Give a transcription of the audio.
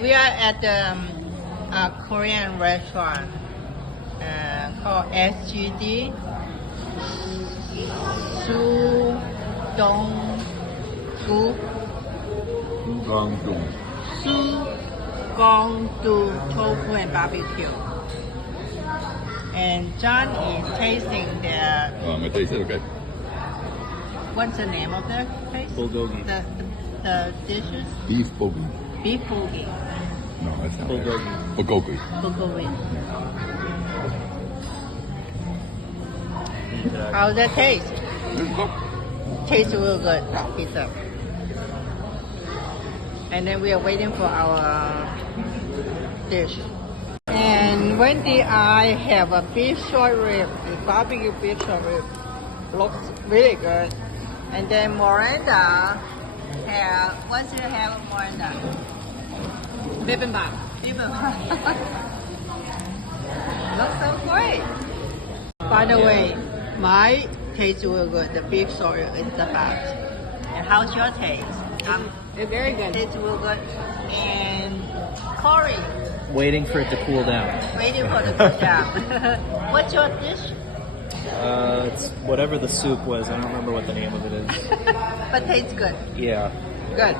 We are at a Korean restaurant called SGD Tofu and BBQ. And John is tasting the. I taste it, okay. What's the name of the place? Bulgogi. The dishes? Beef bulgogi. Beef bulgogi. No, that's not Bulgogi. it. Bulgogi. Bulgogi. How's that taste? Tastes real good. Pizza. And then we are waiting for our dish. And Wendy, I have a beef short rib, barbecue beef short rib. Looks really good. And then Miranda what's you have, Miranda? Bibimbap. Bibimbap. Looks so great. By the way, my taste real good. The beef short rib is the best. And how's your taste? It's very good. Tastes real good. And Corey, Waiting for it to cool down. waiting for the cook down. What's your dish? It's whatever the soup was. I don't remember what the name of it is. But tastes good. Yeah. Good.